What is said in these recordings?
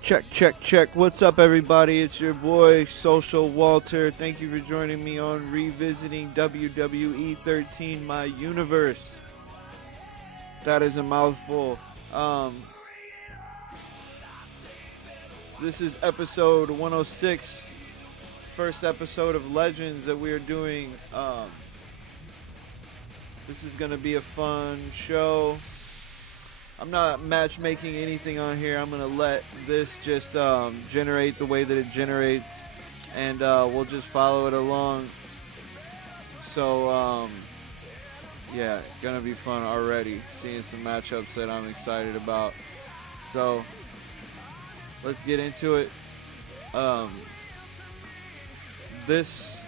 Check, check, check. What's up, everybody? It's your boy, Social Walter. Thank you for joining me on Revisiting WWE 13, My Universe. That is a mouthful. This is episode 106, first episode of Legends that we are doing. This is going to be a fun show. I'm not matchmaking anything on here. I'm going to let this just generate the way that it generates, and we'll just follow it along. So, yeah, going to be fun already. Seeing some matchups that I'm excited about. So, let's get into it. This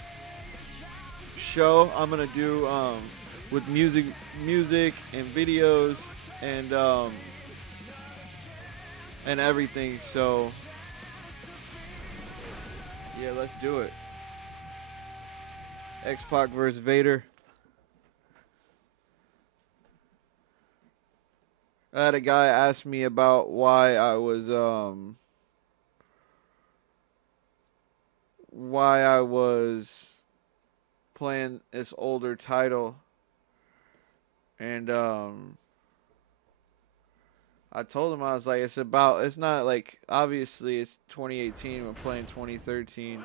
show I'm going to do with music and videos and everything, so yeah, let's do it. X-Pac versus Vader. I had a guy ask me about why I was playing this older title, and I told him, I was like, it's not like, obviously it's 2018, we're playing 2013.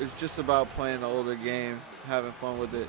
It's just about playing the older game, having fun with it.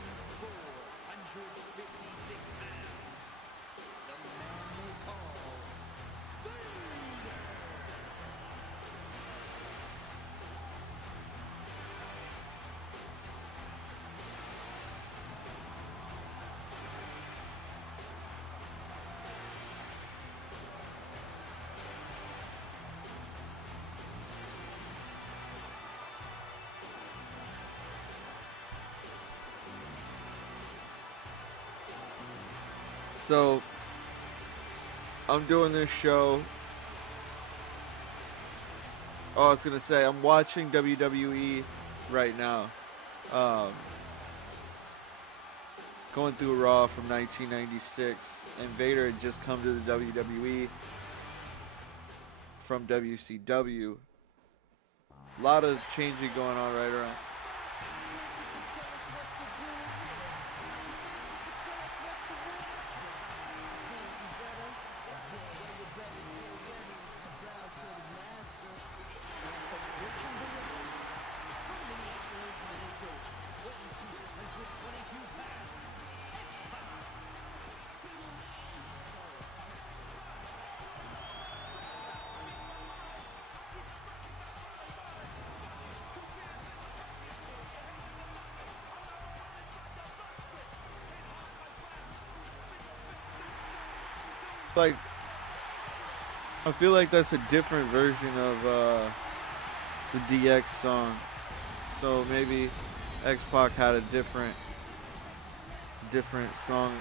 So, I'm doing this show. Oh, I was going to say, I'm watching WWE right now. Going through Raw from 1996. And Vader had just come to the WWE from WCW. A lot of changing going on right around. Like, I feel like that's a different version of the DX song. So maybe X-Pac had a different song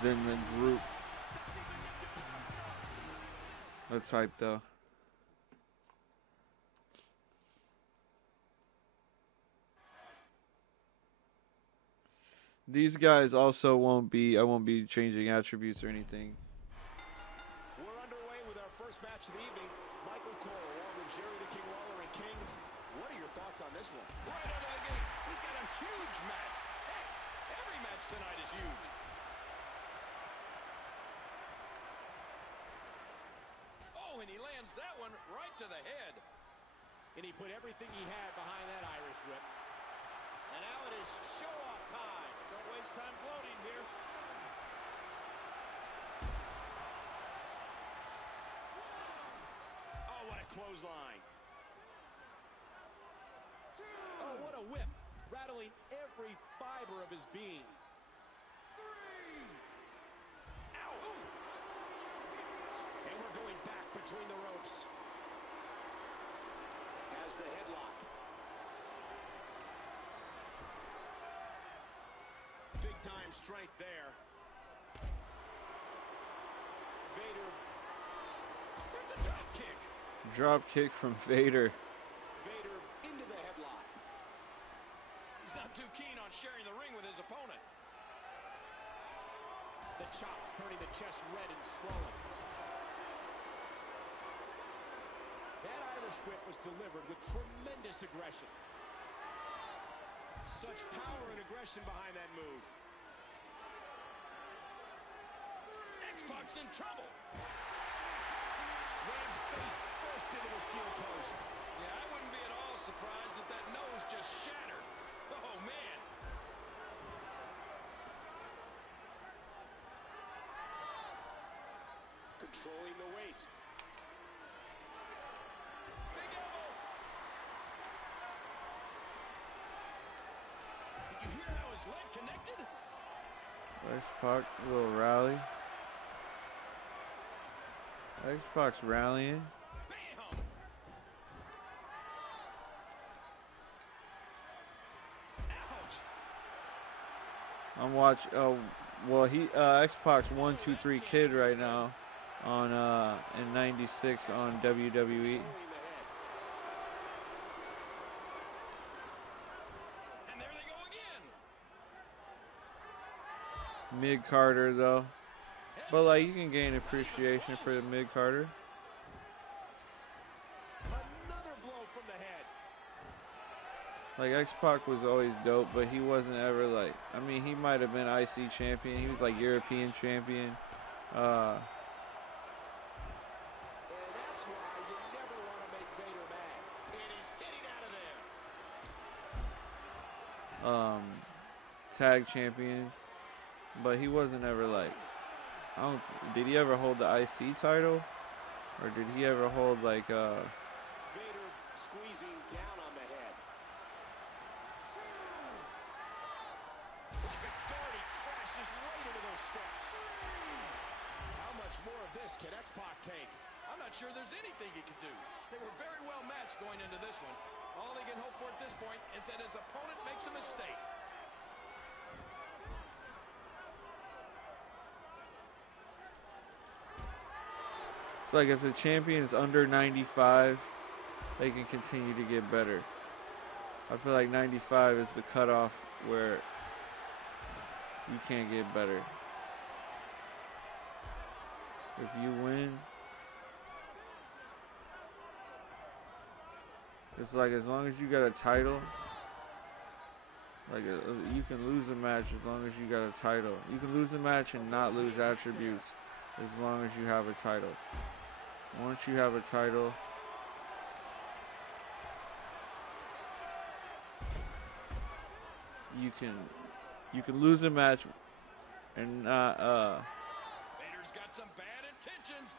than the group. Let's hype though. These guys also won't be, I won't be changing attributes or anything. We're underway with our first match of the evening. Michael Cole along with Jerry the King Lawler and King. What are your thoughts on this one? Right out of the gate, we've got a huge match. Hey, every match tonight is huge. Oh, and he lands that one right to the head. And he put everything he had behind that Irish whip. And now it is show-off time. Don't waste time gloating here. Oh, what a clothesline. Oh, what a whip. Rattling every fiber of his being. Ow. Ooh. And we're going back between the ropes. Has the headlock. Big time strength there. Vader. There's a drop kick. Drop kick from Vader. Vader into the headlock. He's not too keen on sharing the ring with his opponent. The chops turning the chest red and swollen. That Irish whip was delivered with tremendous aggression. Such power and aggression behind that move. X-Pac's in trouble. Rammed face first into the steel post. Yeah, I wouldn't be at all surprised if that nose just shattered. Oh, man. Controlling the waist. Big elbow. Did you hear how his leg connected? X-Pac, a little rally. X-Pac's rallying. Bam! Ouch! I'm watching. Oh, well, X-Pac's 1-2-3 Kid right now on in '96 on WWE. And there they go again. Mid-Carter though, but like you can gain appreciation for the mid-Carter. Another blow from the head. Like X-Pac was always dope, but he wasn't ever like. I mean, he might have been IC champion. He was like European champion. And that's why you never want to make Vader mad. And he's getting out of there. Tag champion, but he wasn't ever like. I don't. Did he ever hold the IC title, or did he ever hold like Vader squeezing down on the head. Like a dart, he crashes right into those steps. How much more of this can X-Pac take? I'm not sure there's anything he can do. They were very well matched going into this one. All he can hope for at this point is that his opponent makes a mistake. It's like if the champion is under 95, they can continue to get better. I feel like 95 is the cutoff where you can't get better. If you win, it's like as long as you got a title, like you can lose a match as long as you got a title. You can lose a match and not lose attributes as long as you have a title. Once you have a title, you can lose a match and not Vader's got some bad intentions.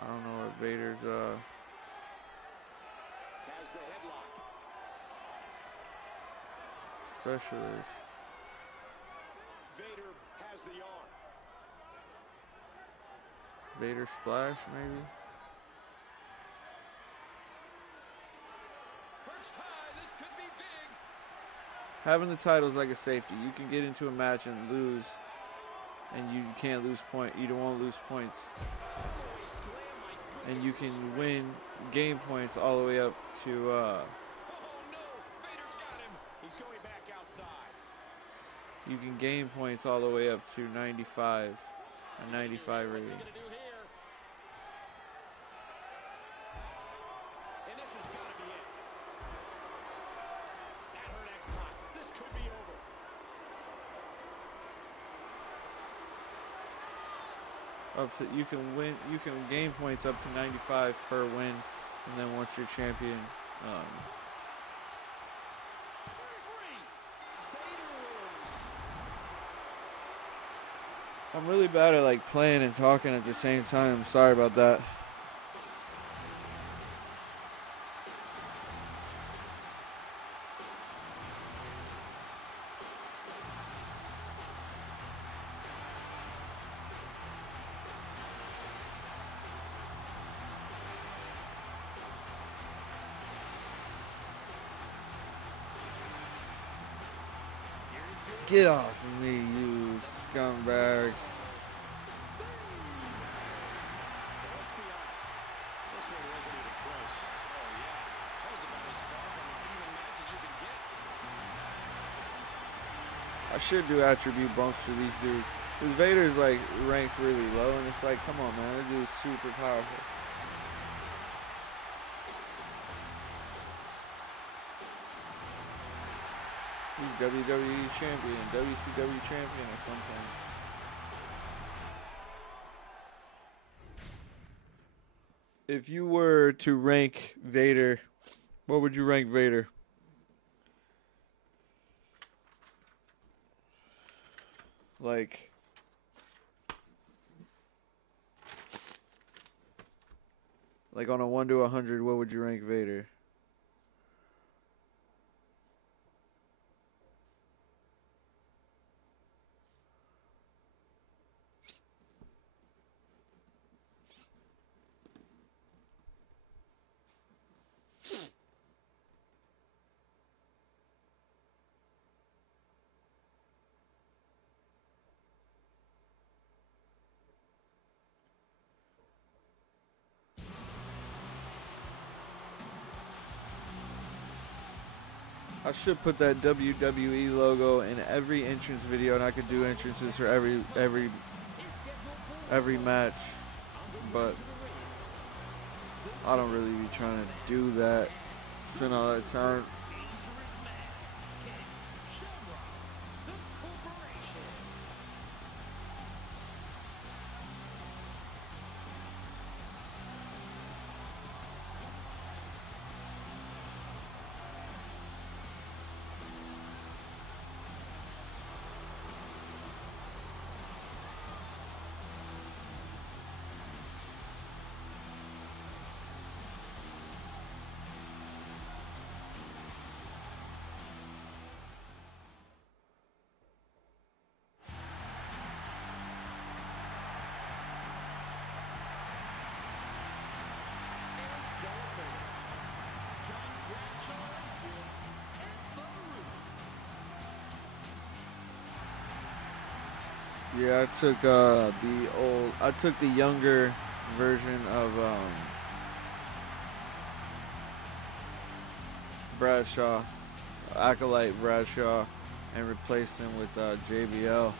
I don't know what Vader's Has the headlock. special is. Vader has the arm. Vader splash, maybe? Perched high, this could be big. Having the title is like a safety. You can get into a match and lose, and you can't lose point. You don't want to lose points. Sleepaway slam, my And goodness, you can win game points all the way up to, Oh no, Vader's got him. He's going back outside. you can gain points all the way up to 95, a 95 What's he rating. gonna do here? And this has got to be it. That hurt X-Pac. This could be over. Up to you can win. You can gain points up to 95 per win, and then once you're champion, Three. Vader wins. I'm really bad at like playing and talking at the same time. I'm sorry about that. Here's your Get off of me, you scumbag. Let's be honest. This one wasn't even close. Oh, yeah. That was about as far from an even match as you could get. I should do attribute bumps for these dudes. Because Vader's like ranked really low, and it's like, come on, man, this dude's super powerful. He's WWE champion, WCW champion or something. If you were to rank Vader, what would you rank Vader? Like, on a 1 to 100, what would you rank Vader? I should put that WWE logo in every entrance video, and I could do entrances for every match, but I don't really be trying to do that. Spend all that time. Yeah, I took the younger version of Bradshaw, Acolyte Bradshaw, and replaced him with JBL.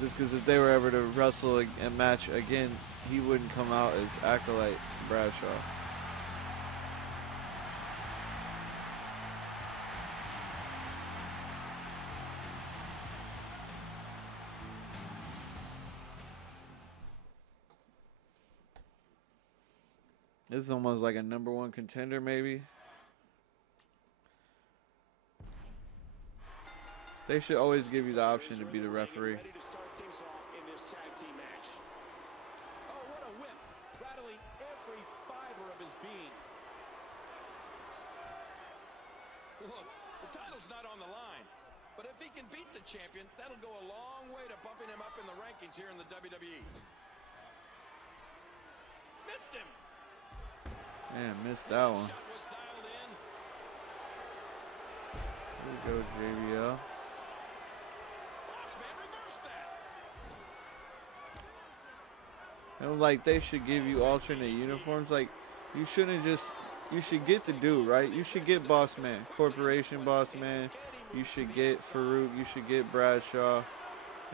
Just because if they were ever to wrestle a match again, he wouldn't come out as Acolyte Bradshaw. This is almost like a #1 contender, maybe. They should always give you the option to be the referee. Ready to start things off in this tag team match. Oh, what a whip, rattling every fiber of his being. Look, the title's not on the line, but if he can beat the champion, that'll go a long way to bumping him up in the rankings here in the WWE. Missed him. Man, missed that one. Shot was dialed in. Here we go, JBL. Bossman reversed that. And like, they should give you alternate uniforms. Like, you shouldn't just, you should get the dude, right? You should get Boss Man, Corporation Boss Man. You should get Farouk. You should get Bradshaw,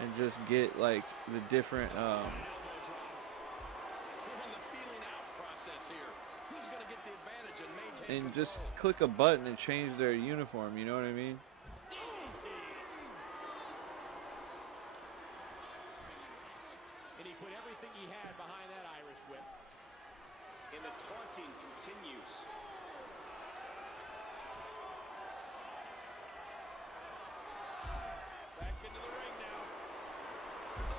and just get like the different. And just click a button and change their uniform. You know what I mean? And he put everything he had behind that Irish whip. And the taunting continues. Back into the ring now. Oh,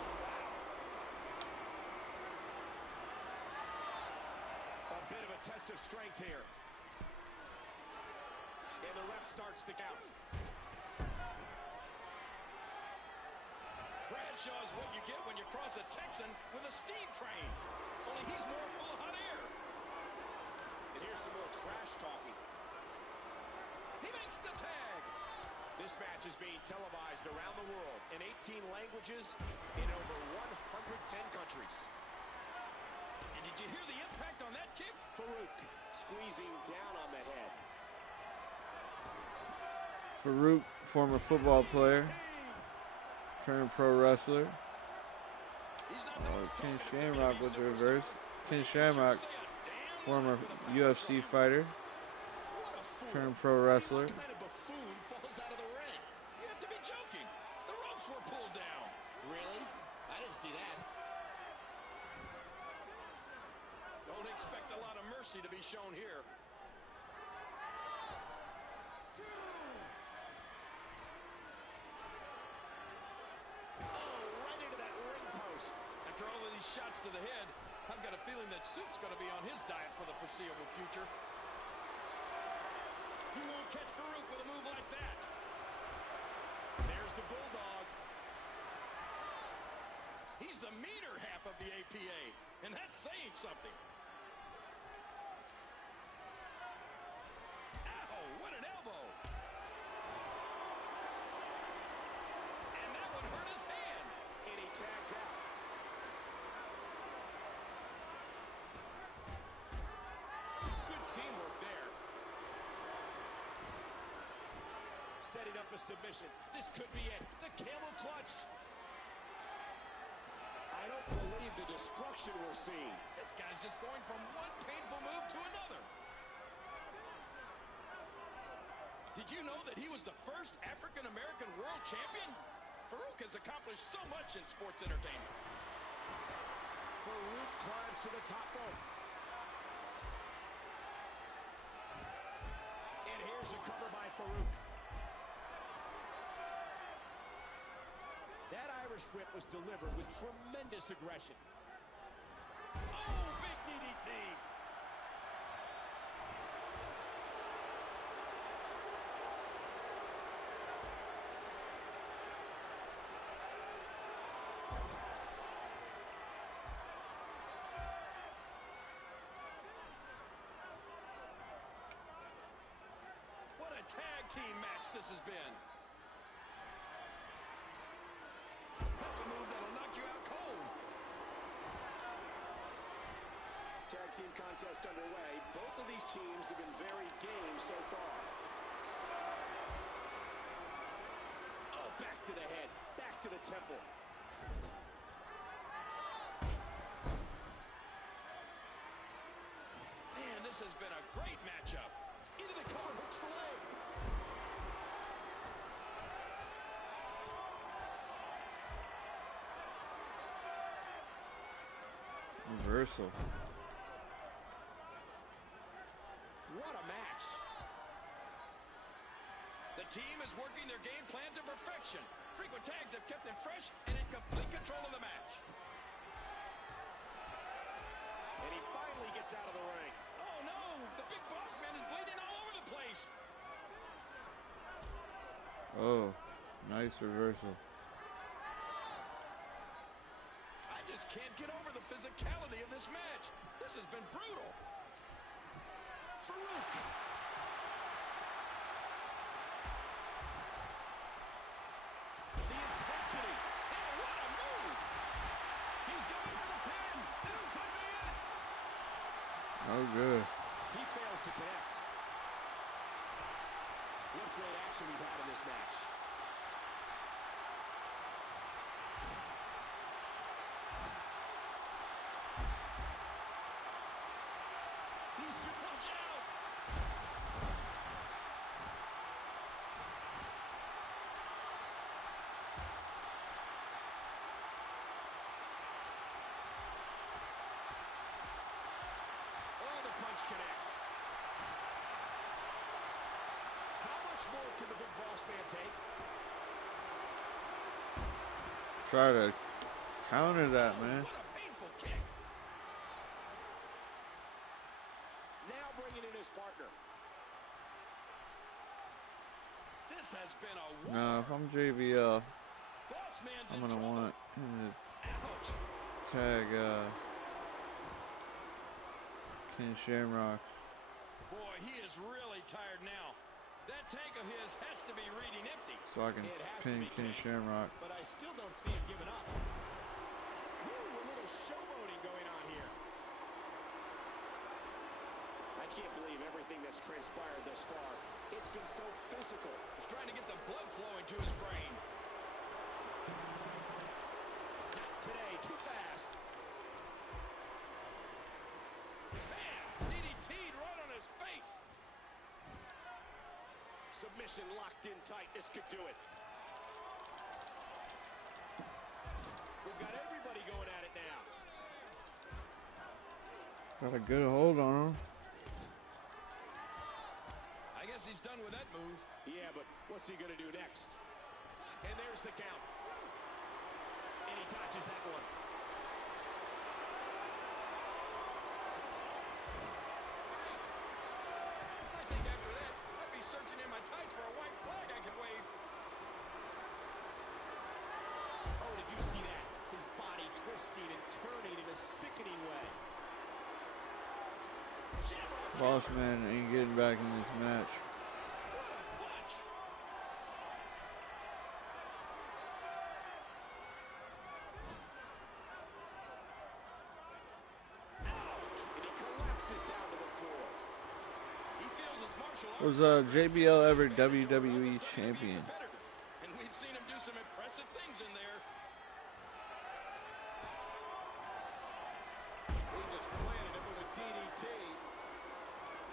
wow. A bit of a test of strength here. And the ref starts the count. Bradshaw is what you get when you cross a Texan with a steam train. Only he's more full of hot air. And here's some more trash talking. He makes the tag. This match is being televised around the world in 18 languages in over 110 countries. And did you hear the impact on that kick? Farouk squeezing down on the head. Farouk, former football player, turned pro wrestler. Ken Shamrock with the reverse. Ken Shamrock, former UFC fighter, turned pro wrestler. What kind of buffoon falls out of the ring? You have to be joking. The ropes were pulled down. Really? I didn't see that. Don't expect a lot of mercy to be shown here. After all of these shots to the head, I've got a feeling that Soup's going to be on his diet for the foreseeable future. You won't catch Farouk with a move like that. There's the Bulldog. He's the meaner half of the APA, and that's saying something. Ow, what an elbow. And that would hurt his hand. And he tags out. Teamwork there. Setting up a submission. This could be it. The camel clutch. I don't believe the destruction we're seeing. This guy's just going from one painful move to another. Did you know that he was the first African-American world champion? Farouk has accomplished so much in sports entertainment. Farouk climbs to the top rope. Here's a cover by Farouk. That Irish whip was delivered with tremendous aggression. Oh, big DDT. Tag team match this has been. That's a move that'll knock you out cold. Tag team contest underway. Both of these teams have been very game so far. Oh, back to the head, back to the temple. Man, this has been a great matchup. Into the cover, hooks the leg. Reversal. What a match. The team is working their game plan to perfection. Frequent tags have kept them fresh and in complete control of the match. And he finally gets out of the ring. Oh no, the big boss man is bleeding all over the place. Oh, nice reversal. I just can't get over the physicality of this match. This has been brutal. Farouk. The intensity. And what a move. He's going for the pin. This could be it. Oh, good. He fails to connect. What great action we've had in this match. Watch out! Oh, the punch connects. How much more can the big boss man take? Try to counter that, man. What a painful kick. Now bringing in his partner. This has been a war. Now, if I'm JBL, Boss man's I'm in gonna trouble. want him Ouch. to tag Ken Shamrock. Boy, he is really tired now. That tank of his has to be reading empty. So I can pin Ken Shamrock. But I still don't see him giving up. Woo, a little showboating going on here. I can't believe everything that's transpired thus far. It's been so physical. He's trying to get the blood flowing to his brain. Not today, too fast. Bam! DDT'd right on his face. Submission locked in tight. This could do it. We've got everybody going at it now. Got a good hold on him. I guess he's done with that move. Yeah, but what's he going to do next? And there's the count. And he dodges that one. I think after that, I'd be searching in my tights for a white flag I could wave. Oh, did you see that? His body twisting and turning in a sickening way. Boss man ain't getting back in this match. What a punch! Ouch! And he collapses down to the floor. He feels his martial arts. Was JBL ever WWE champion? And we've seen him do some impressive things in there. He just planted him with a DDT.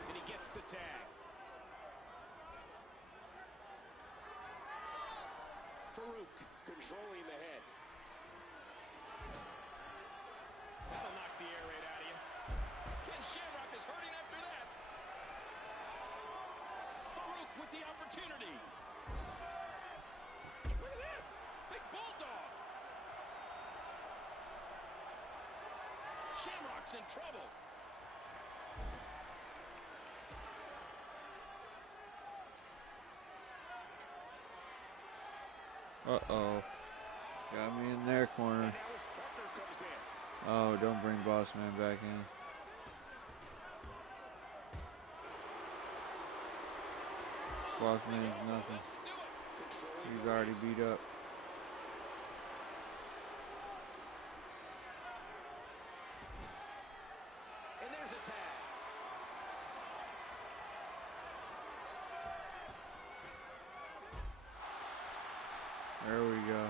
And he gets the tag. Farouk controlling the head. That'll knock the air right out of you. Ken Shamrock is hurting after that. Farouk with the opportunity. Look at this. Big bulldog. Shamrock's in trouble. Uh-oh. Got me in their corner. And now his partner comes in. Oh, don't bring Boss Man back in. Boss Man's nothing. He's already beat up. And there's a tag. There we go.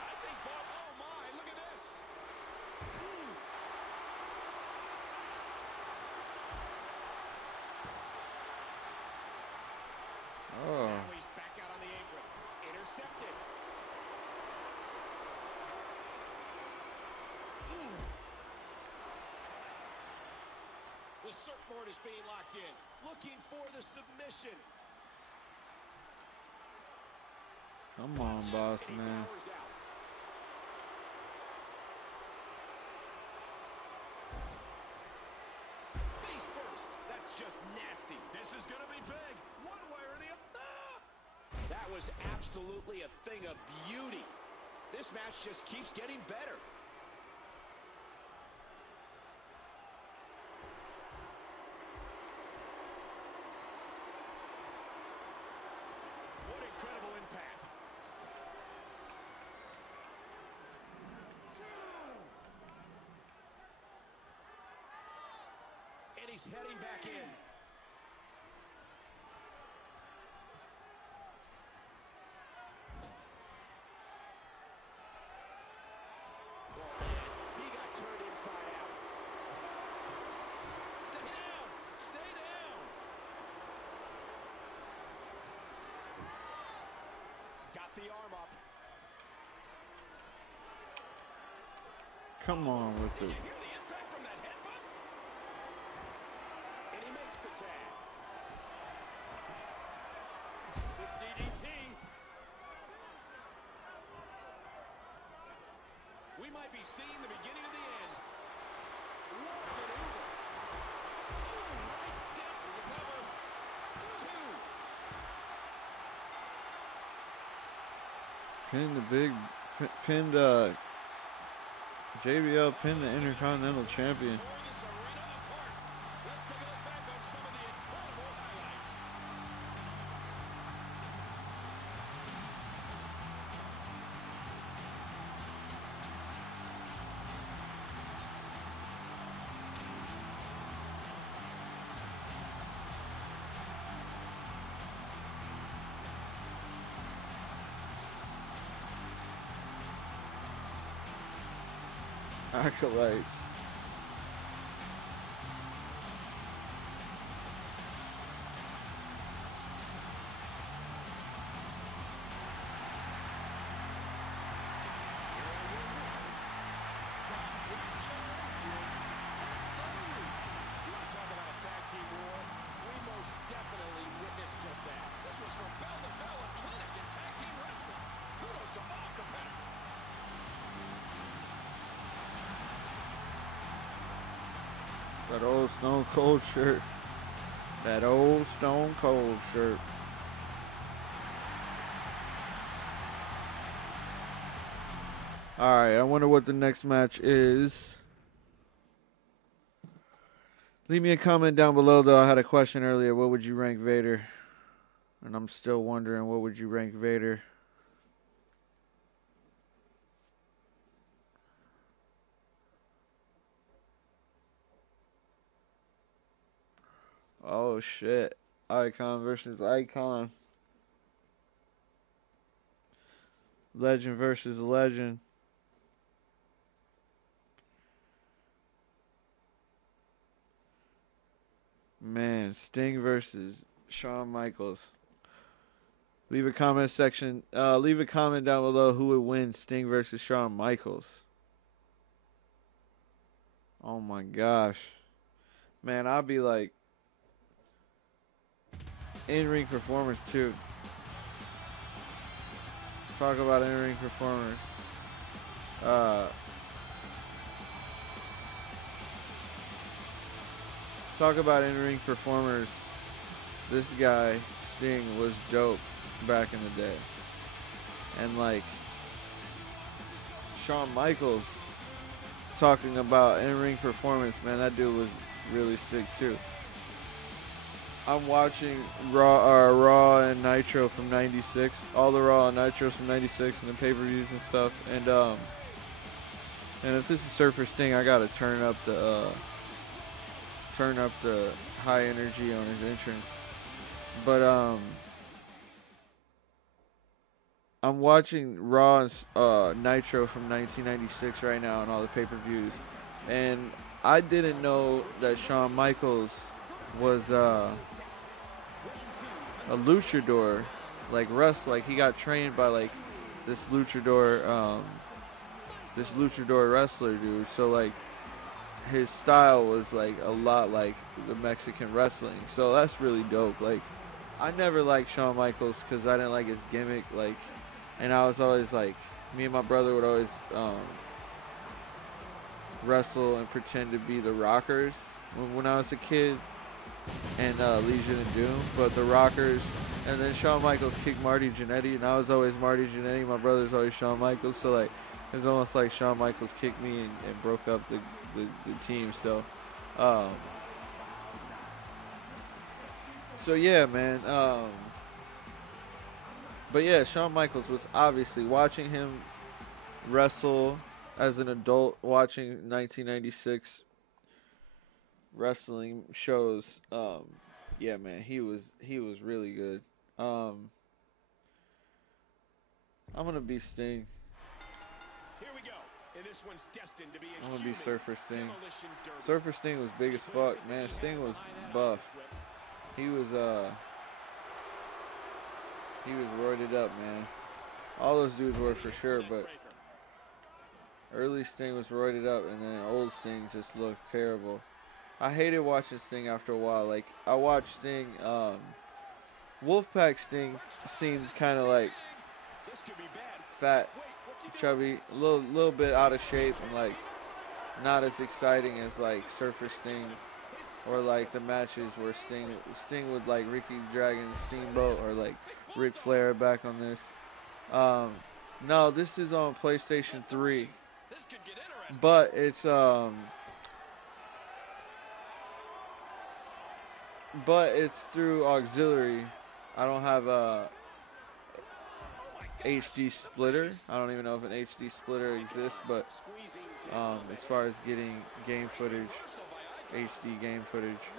I think Bob, oh my, look at this. Ooh. Oh. Now he's back out on the apron. Intercepted. Ooh. The surfboard is being locked in. Looking for the submission. Come on, Boss Man. Powers out. Face first. That's just nasty. This is going to be big. One way or the other. Ah! That was absolutely a thing of beauty. This match just keeps getting better. What incredible impact. And he's heading back in. Oh, man, he got turned inside out. Stay down! Stay down! Got the arm up. Come on with Did it. you hear the impact from that headbutt? And he makes the tag. With DDT. We might be seeing the beginning of the end. What a maneuver. Ooh, right down to the cover. Two. Pinned JBL pinned the Intercontinental Champion. Tore this arena apart. Let's take a look back on some of the incredible highlights. Acolytes. That old Stone Cold shirt. That old Stone Cold shirt. Alright, I wonder what the next match is. Leave me a comment down below, though. I had a question earlier. What would you rank Vader? And I'm still wondering, what would you rank Vader? Oh, shit. Icon versus Icon. Legend versus Legend. Man, Sting versus Shawn Michaels. Leave a comment section. Leave a comment down below who would win, Sting versus Shawn Michaels. Oh my gosh. Man, I'd be like in-ring performers too. Talk about in-ring performers. Talk about in-ring performers. This guy, Sting, was dope back in the day. And like Shawn Michaels, talking about in-ring performance, man, that dude was really sick too. I'm watching Raw and Nitro from '96, all the Raw and Nitros from '96, and the pay-per-views and stuff. And if this is Surfer Sting, I gotta turn up the high energy on his entrance. But I'm watching Raw and Nitro from 1996 right now and all the pay-per-views, and I didn't know that Shawn Michaels was a luchador, like he got trained by like this luchador wrestler dude. So like his style was like a lot like the Mexican wrestling. So that's really dope. Like I never liked Shawn Michaels because I didn't like his gimmick. Like, and I was always like, me and my brother would always wrestle and pretend to be the Rockers when I was a kid, and Legion of Doom, but the Rockers. And then Shawn Michaels kicked Marty Jannetty, and I was always Marty Jannetty. My brother's always Shawn Michaels, so like it's almost like Shawn Michaels kicked me and broke up the team. So yeah, man. But yeah, Shawn Michaels was obviously, watching him wrestle as an adult, watching 1996 wrestling shows. Yeah, man, he was really good. I'm gonna be Sting. Here we go. And this one's destined to be I'm gonna be Surfer Sting. Surfer Sting was big as fuck, man. Sting was buff. He was roided up, man. All those dudes were for sure, but early Sting was roided up, and then old Sting just looked terrible. I hated watching Sting after a while. Like, I watched Sting, Wolfpack Sting seemed kind of like fat, chubby, a little bit out of shape, and like not as exciting as like Surfer Sting, or like the matches where Sting with like Ricky Dragon Steamboat, or like Ric Flair back on this. No, this is on PlayStation 3, but it's through auxiliary. I don't have a HD splitter. I don't even know if an HD splitter exists, but as far as getting game footage, HD game footage.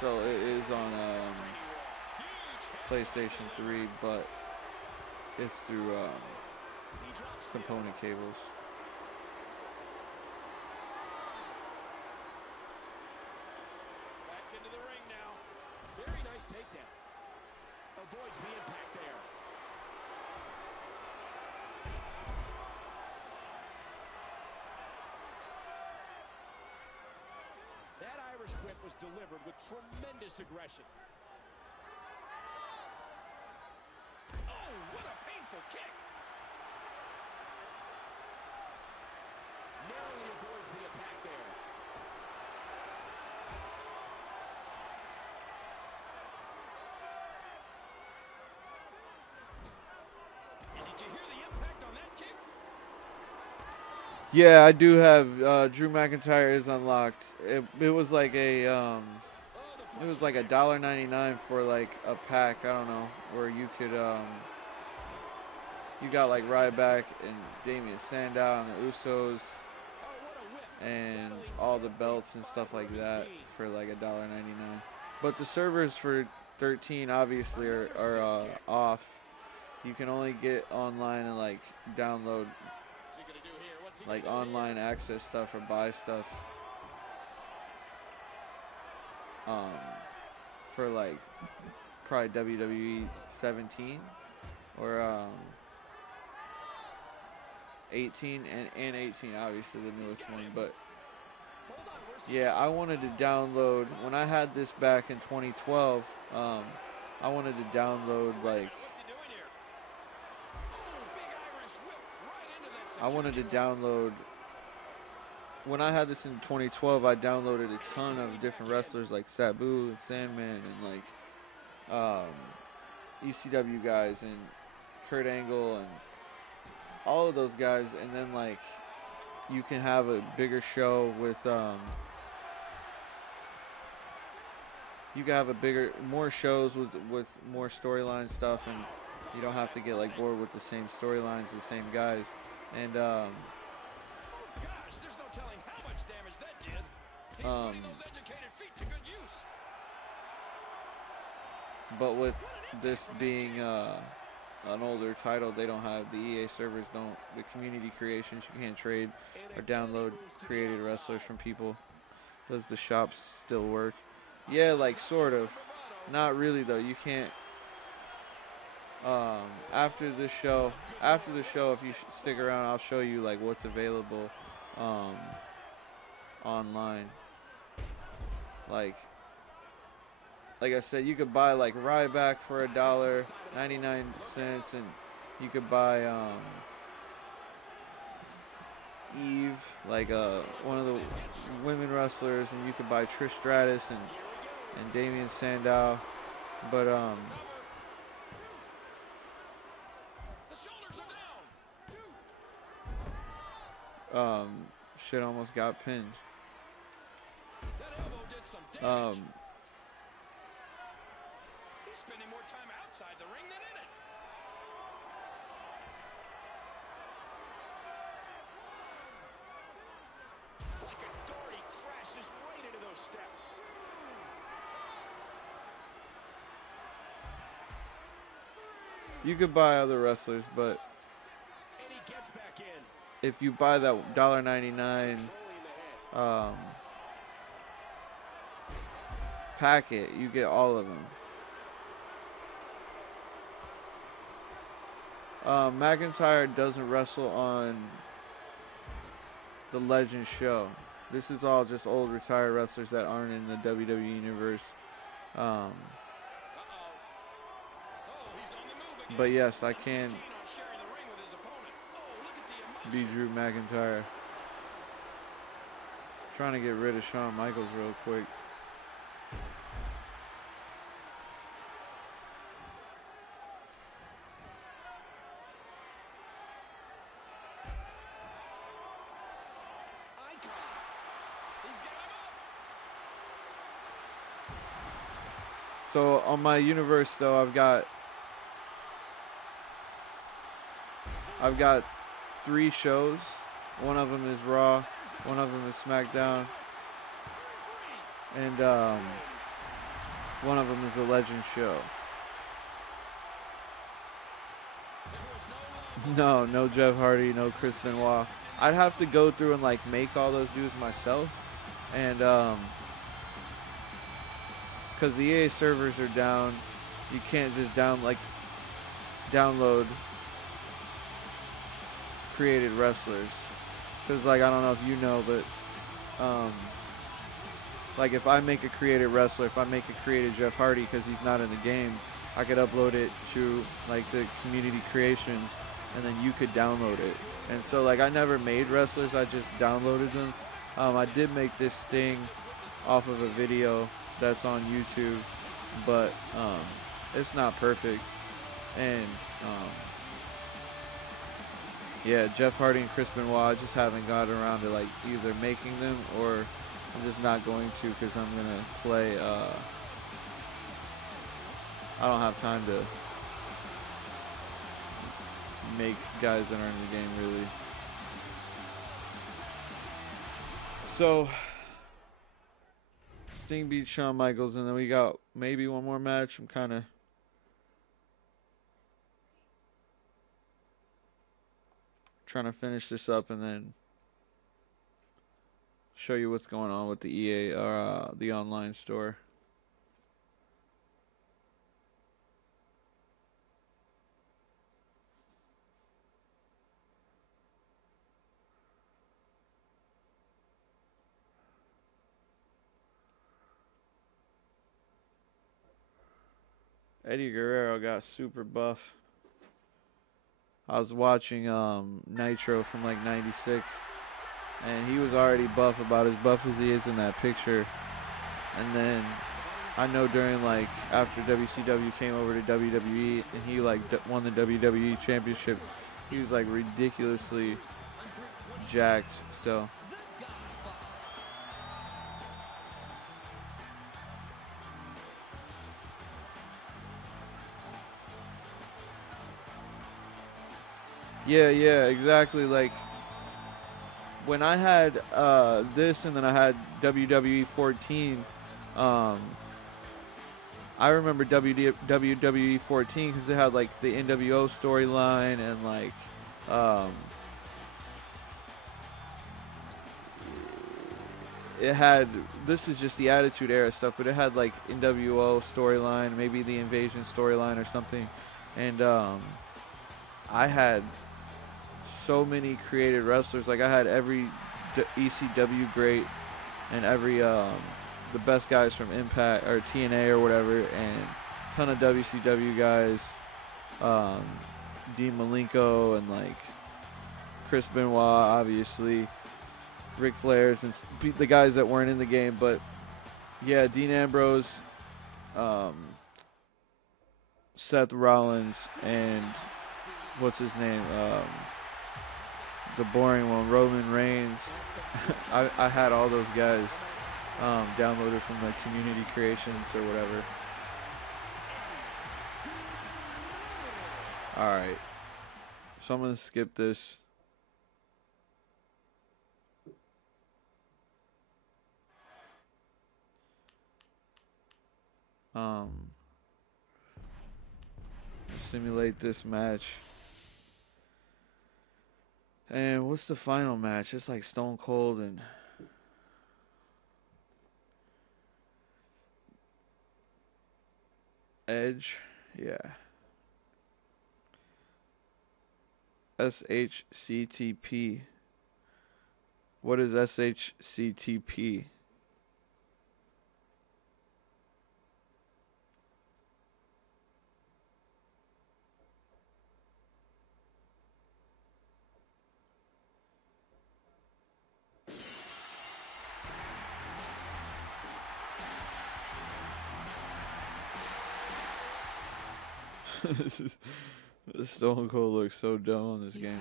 So it is on PlayStation 3, but it's through component cables. Back into the ring now. Very nice takedown. Avoids the impact there. That Irish whip was delivered with tremendous aggression. Oh, what a painful kick. Narrowly avoids the attack there. And did you hear the impact on that kick? Yeah, I do have Drew McIntyre is unlocked. It was like a it was like $1.99 for like a pack. I don't know, where you could you got like Ryback and Damian Sandow and the Usos and all the belts and stuff like that for like $1.99. But the servers for 13 obviously are off. You can only get online and like download like online access stuff or buy stuff for like probably WWE 17 or 18 and 18, obviously the newest one. But yeah, I wanted to download when I had this back in 2012. I wanted to download like when I had this in 2012, I downloaded a ton of different wrestlers like Sabu and Sandman and like ECW guys and Kurt Angle and all of those guys, and then like you can have a bigger show with you can have more shows with more storyline stuff, and you don't have to get like bored with the same storylines, the same guys. And but with this being an older title, they don't have the EA servers, the community creations, you can't trade or download created wrestlers from people. Does the shops still work? Yeah, like sort of, not really though. You can't after the show, if you stick around, I'll show you like what's available online. Like I said, you could buy like Ryback for $1.99, and you could buy Eve, like one of the women wrestlers, and you could buy Trish Stratus and Damian Sandow. But shit almost got pinned. He's spending more time outside the ring than in it. Like a dart, he crashes right into those steps. You could buy other wrestlers, but And he gets back in. if you buy that $1.99 packet, you get all of them. McIntyre doesn't wrestle on the Legends show. This is all just old retired wrestlers that aren't in the WWE universe. But yes, I can be Drew McIntyre. Trying to get rid of Shawn Michaels real quick. So on my universe though, I've got 3 shows. One of them is Raw, one of them is SmackDown, and one of them is a Legends show. No Jeff Hardy, no Chris Benoit. I'd have to go through and like make all those dudes myself, and because the EA servers are down, you can't just download created wrestlers. Because like I don't know if you know, but like if I make a created wrestler, if I make a created Jeff Hardy because he's not in the game, I could upload it to like the community creations, and then you could download it. And so like I never made wrestlers, I just downloaded them. I did make this Sting off of a video that's on YouTube, but it's not perfect. And yeah, Jeff Hardy and Chris Benoit, I just haven't gotten around to like either making them, or I'm just not going to because I'm gonna play. I don't have time to make guys that aren't in the game really. So Sting beat Shawn Michaels, and then we got maybe one more match. I'm kind of trying to finish this up and then show you what's going on with the EA or the online store. Eddie Guerrero got super buff. I was watching Nitro from like '96, and he was already buff, about as buff as he is in that picture. And then I know during like after WCW came over to WWE and he like won the WWE championship, he was like ridiculously jacked. So yeah, exactly. Like when I had this, and then I had WWE 14. I remember WWE 14 because they had like the NWO storyline, and like it had, this is just the Attitude Era stuff, but it had like NWO storyline, maybe the Invasion storyline or something, and I had so many created wrestlers. Like I had every ECW great and every the best guys from Impact or TNA or whatever, and a ton of WCW guys, Dean Malenko and like Chris Benoit, obviously, Ric Flair's, and the guys that weren't in the game. But yeah, Dean Ambrose, Seth Rollins, and what's his name? The boring one, Roman Reigns. I had all those guys downloaded from the community creations or whatever. All right, so I'm gonna skip this. Simulate this match. And what's the final match? It's like Stone Cold and Edge. Yeah. SHCTP. What is SHCTP? Stone Cold looks so dumb on this game.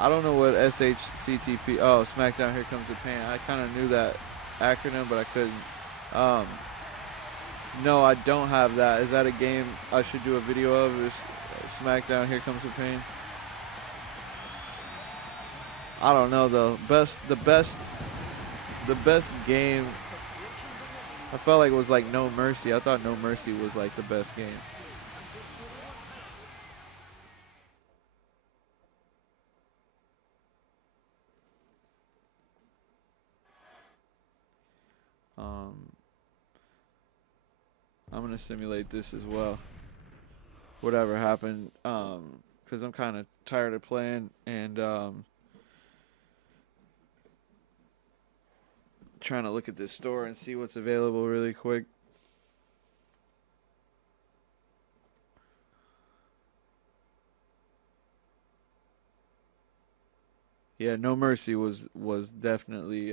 I don't know what SHCTP. Oh, SmackDown Here Comes the Pain. I kind of knew that acronym, but I couldn't. No, I don't have that. Is that a game I should do a video of? Is SmackDown Here Comes the Pain? I don't know though. The best game I felt like it was like No Mercy. I thought No Mercy was like the best game. I'm gonna simulate this as well. Whatever happened, because I'm kind of tired of playing and trying to look at this store and see what's available really quick. Yeah, No Mercy was definitely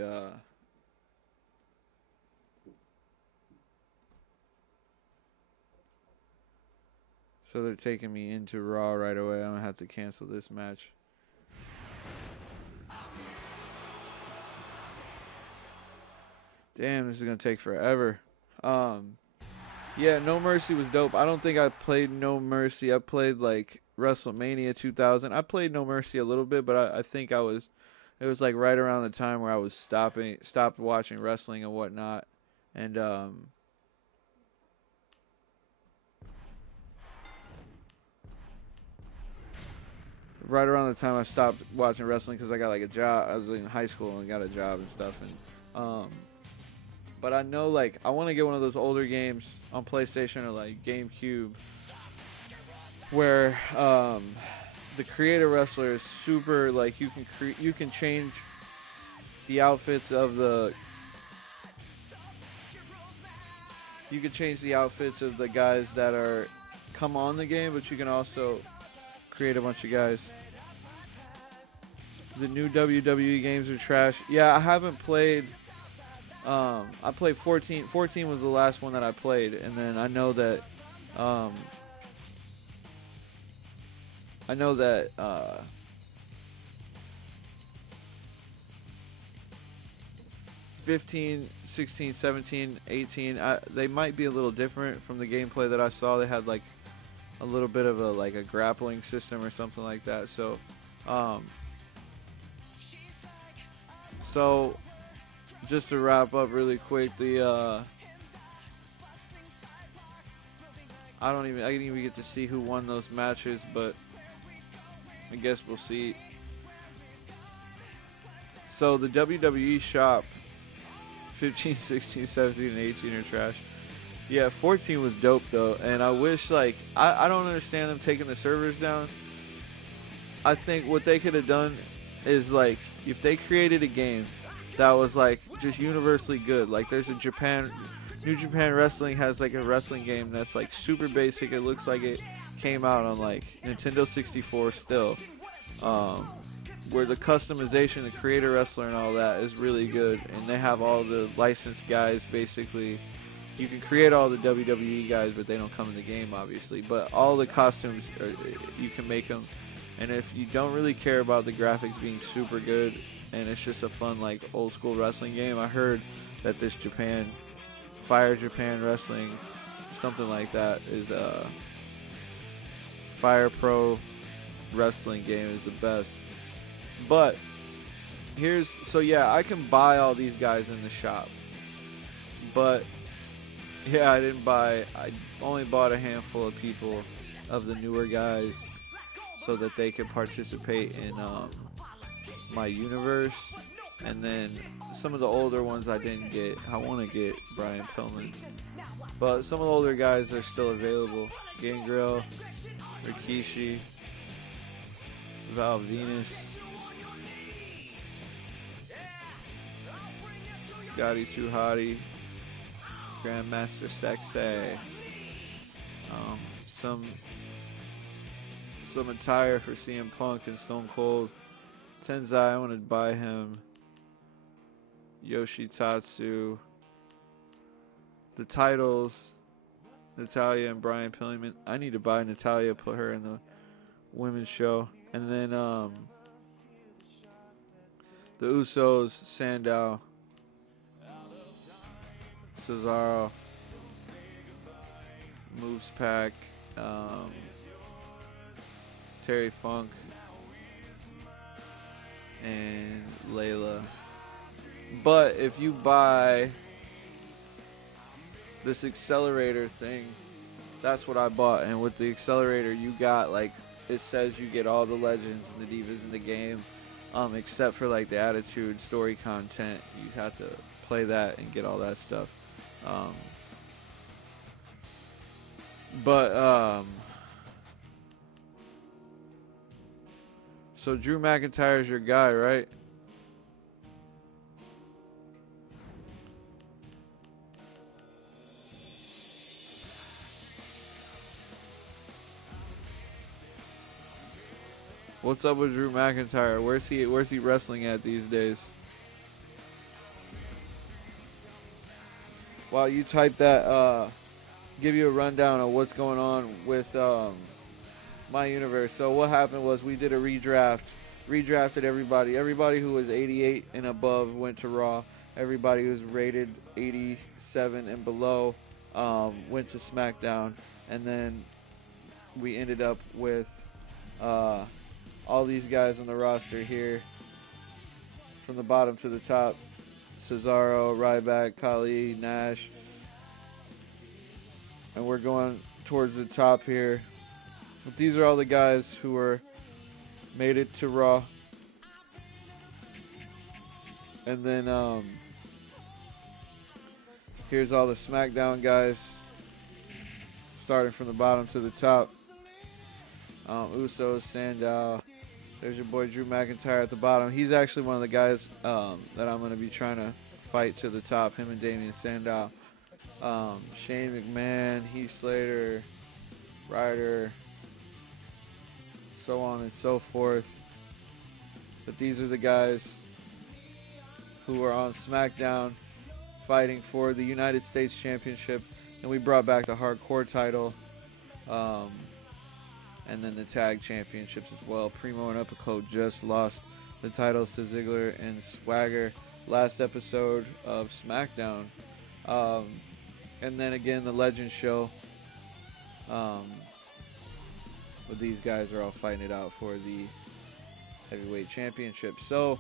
so they're taking me into Raw right away. I'm gonna have to cancel this match. Damn, this is gonna take forever. Yeah, No Mercy was dope. I don't think I played No Mercy. I played like WrestleMania 2000. I played No Mercy a little bit, but I think it was like right around the time where I was stopped watching wrestling and whatnot, and right around the time I stopped watching wrestling because I got like a job. I was in high school and got a job and stuff, and but I know, like, I want to get one of those older games on PlayStation or, like, GameCube where the creator wrestler is super, like, you can change the outfits of the... You can change the outfits of the guys that are come on the game, but you can also create a bunch of guys. The new WWE games are trash. Yeah, I haven't played... I played 14. 14 was the last one that I played, and then I know that 15, 16, 17, 18, they might be a little different from the gameplay that I saw. They had like a little bit of a grappling system or something like that. So just to wrap up really quick, I didn't even get to see who won those matches, but I guess we'll see. So the WWE shop, 15, 16, 17, and 18 are trash. Yeah, 14 was dope though, and I wish, like, I don't understand them taking the servers down. I think what they could have done is, like, if they created a game that was like just universally good. Like there's a New Japan Wrestling has like a wrestling game that's like super basic. It looks like it came out on like Nintendo 64 still. Where the customization, the creator wrestler and all that is really good, and they have all the licensed guys basically. You can create all the WWE guys, but they don't come in the game obviously. But all the costumes, you can make them. And if you don't really care about the graphics being super good, and it's just a fun, like, old school wrestling game. I heard that this Fire Japan Wrestling, something like that, is Fire Pro Wrestling game is the best. But so yeah, I can buy all these guys in the shop. But yeah, I only bought a handful of people, of the newer guys, so that they can participate in my universe, and then some of the older ones I didn't get. I want to get Brian Pillman, but some of the older guys are still available. Gangrel, Rikishi, Val Venus, Scotty Too Hottie, Grandmaster Sexay, some attire for CM Punk and Stone Cold. Tenzai, I want to buy him. Yoshitatsu. The titles, Natalya and Brian Pillman. I need to buy Natalya, put her in the women's show. And then the Usos, Sandow, Cesaro, Moves Pack, Terry Funk, and Layla. But if you buy this accelerator thing, that's what I bought. And with the accelerator, you got, like, it says you get all the legends and the divas in the game, except for like the attitude story content. You have to play that and get all that stuff. But so Drew McIntyre is your guy, right? What's up with Drew McIntyre? Where's he wrestling at these days? While you type that, give you a rundown of what's going on with my universe. So what happened was we did a redrafted everybody. Everybody who was 88 and above went to Raw. Everybody who was rated 87 and below went to SmackDown. And then we ended up with all these guys on the roster here from the bottom to the top. Cesaro, Ryback, Khali, Nash. And we're going towards the top here. But these are all the guys who made it to Raw. And then here's all the SmackDown guys, starting from the bottom to the top. Usos, Sandow. There's your boy Drew McIntyre at the bottom. He's actually one of the guys that I'm going to be trying to fight to the top, him and Damian Sandow. Shane McMahon, Heath Slater, Ryder, so on and so forth. But these are the guys who are on SmackDown fighting for the United States Championship. And we brought back the Hardcore title. And then the tag championships as well. Primo and Epico just lost the titles to Ziggler and Swagger last episode of SmackDown. And then again, the Legend Show. But these guys are all fighting it out for the heavyweight championship. So,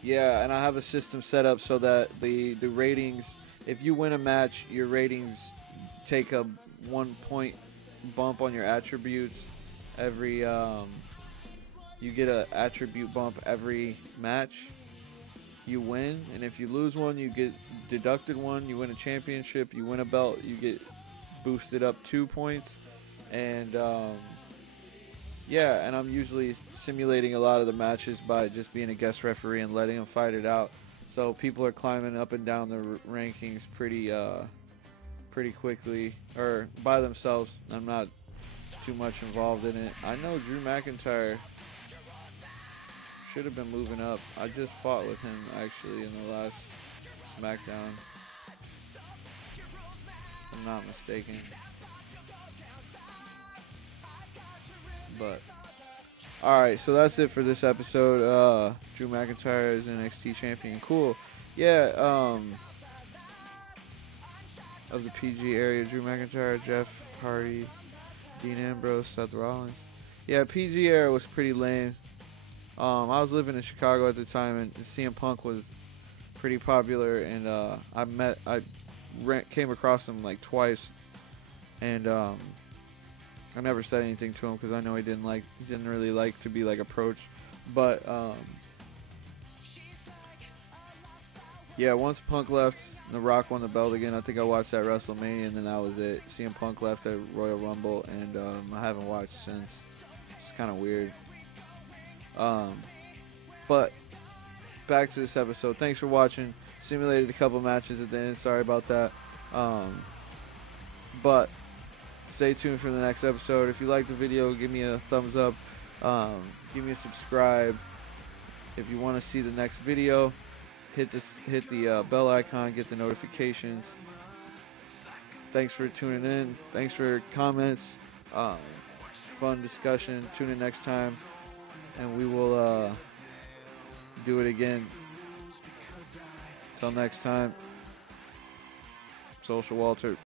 yeah, and I have a system set up so that the ratings, if you win a match, your ratings take a 1 point bump on your attributes every you get an attribute bump every match you win, and if you lose one, you get deducted one. You win a championship, you win a belt, you get boosted up 2 points. And yeah, and I'm usually simulating a lot of the matches by just being a guest referee and letting them fight it out. So people are climbing up and down the rankings pretty quickly, or by themselves. I'm not too much involved in it. I know Drew McIntyre should have been moving up. I just fought with him actually in the last SmackDown, if I'm not mistaken. But alright, so that's it for this episode. Drew McIntyre is NXT champion. Cool. Yeah, of the PG area, Drew McIntyre, Jeff Hardy, Dean Ambrose, Seth Rollins. Yeah, PG era was pretty lame. I was living in Chicago at the time, and CM Punk was pretty popular, and I came across him like twice, and I never said anything to him because I know he didn't really like to be like approached. But yeah, once Punk left, The Rock won the belt again. I think I watched that WrestleMania, and then that was it. CM Punk left at Royal Rumble, and I haven't watched since. It's kind of weird. But back to this episode. Thanks for watching. Simulated a couple matches at the end. Sorry about that. But stay tuned for the next episode. If you like the video, give me a thumbs up. Give me a subscribe. If you want to see the next video, hit the bell icon, get the notifications. Thanks for tuning in. Thanks for comments. Fun discussion. Tune in next time, and we will do it again. Till next time, Social Walter.